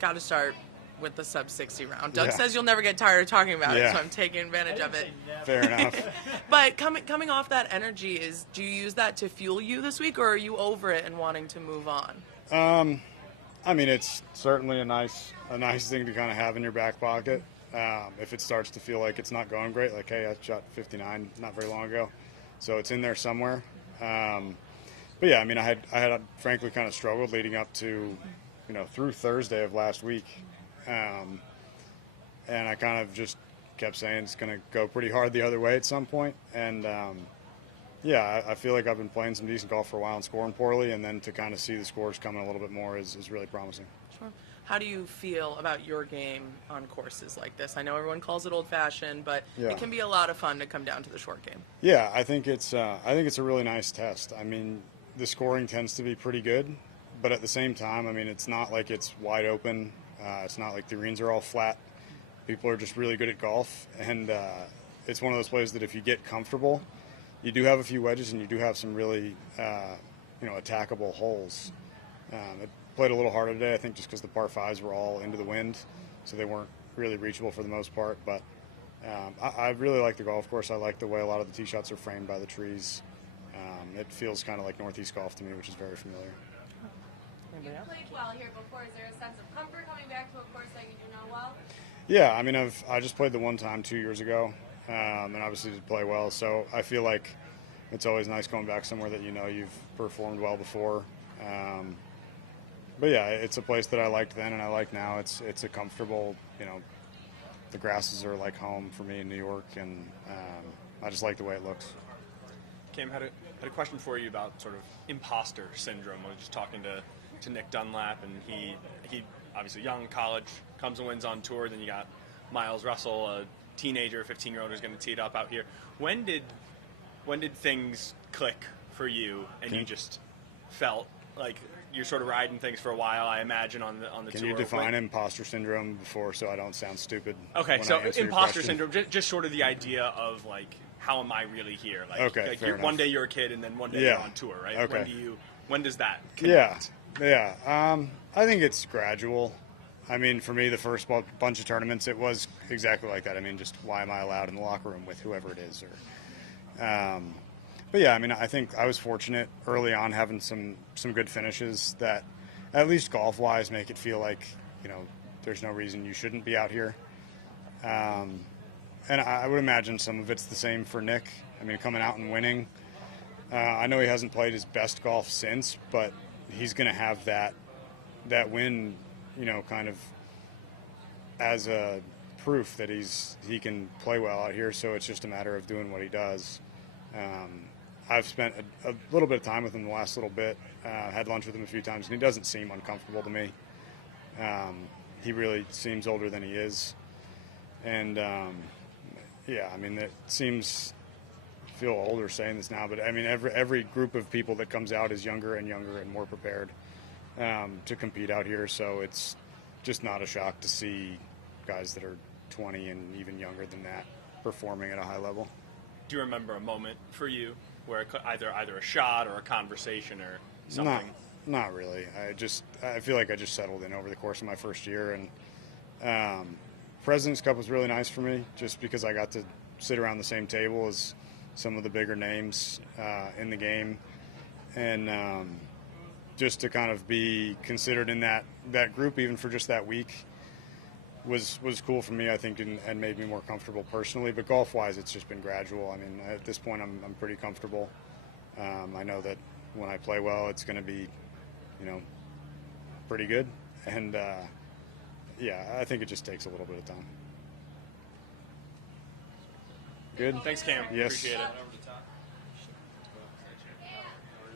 got to start with the sub 60 round. Doug says you'll never get tired of talking about it, so I'm taking advantage of it. Fair enough. But coming off that energy, do you use that to fuel you this week, or are you over it and wanting to move on? I mean, it's certainly a nice thing to kind of have in your back pocket. If it starts to feel like it's not going great, like, hey, I shot 59 not very long ago, so it's in there somewhere. But yeah, I mean, I had frankly kind of struggled leading up to, through Thursday of last week. And I kind of just kept saying it's going to go pretty hard the other way at some point. And, I feel like I've been playing some decent golf for a while and scoring poorly, and then to kind of see the scores coming a little bit more is really promising. Sure. How do you feel about your game on courses like this? I know everyone calls it old-fashioned, but it can be a lot of fun to come down to the short game. Yeah, I think it's a really nice test. I mean, the scoring tends to be pretty good, but at the same time, I mean, it's not like it's wide open. It's not like the greens are all flat. People are just really good at golf, and it's one of those places that if you get comfortable, you do have a few wedges and you do have some really, attackable holes. It played a little harder today, I think, just because the par fives were all into the wind, so they weren't really reachable for the most part. But I really like the golf course. I like the way a lot of the tee shots are framed by the trees. It feels kind of like Northeast golf to me, which is very familiar. You played well here before. Is there a sense of comfort coming back to a course that you do know well? Yeah, I mean, I just played the one time 2 years ago, and obviously did play well. So I feel like it's always nice going back somewhere that you've performed well before. But yeah, it's a place that I liked then and I like now. It's a comfortable, the grasses are like home for me in New York, and I just like the way it looks. Cam, had a question for you about sort of imposter syndrome. I was just talking to Nick Dunlap, and he obviously young, college, comes and wins on tour. Then you got Miles Russell, a teenager, 15-year-old who's going to tee it up out here. When did things click for you, and you just felt like you're sort of riding things for a while, I imagine, on the tour? Can you define imposter syndrome before, so I don't sound stupid? Okay, so imposter syndrome, just sort of the idea of like, how am I really here? Like one day you're a kid, and then one day you're on tour, right? Okay. When does that connect? Yeah. I think it's gradual. I mean, for me, the first bunch of tournaments, it was exactly like that. I mean, just why am I allowed in the locker room with whoever it is? But yeah, I mean, I think I was fortunate early on having some good finishes that, at least golf-wise, make it feel like, there's no reason you shouldn't be out here. And I would imagine some of it's the same for Nick. I mean, coming out and winning. I know he hasn't played his best golf since, but he's going to have that win, kind of as a proof that he can play well out here. So it's just a matter of doing what he does. I've spent a little bit of time with him the last little bit. Had lunch with him a few times, and he doesn't seem uncomfortable to me. He really seems older than he is, and yeah, I mean, it seems. I feel older saying this now, but I mean, every group of people that comes out is younger and younger and more prepared to compete out here. So it's just not a shock to see guys that are 20 and even younger than that performing at a high level. Do you remember a moment for you where either a shot or a conversation or something? Not really. I feel like I just settled in over the course of my first year, and President's Cup was really nice for me just because I got to sit around the same table as some of the bigger names in the game, and just to kind of be considered in that group even for just that week was cool for me, I think, and made me more comfortable personally. But golf-wise, it's just been gradual. I mean, at this point, I'm pretty comfortable. I know that when I play well, it's going to be, pretty good. And, yeah, I think it just takes a little bit of time. Good? Thanks, Cam. Yes. Appreciate it.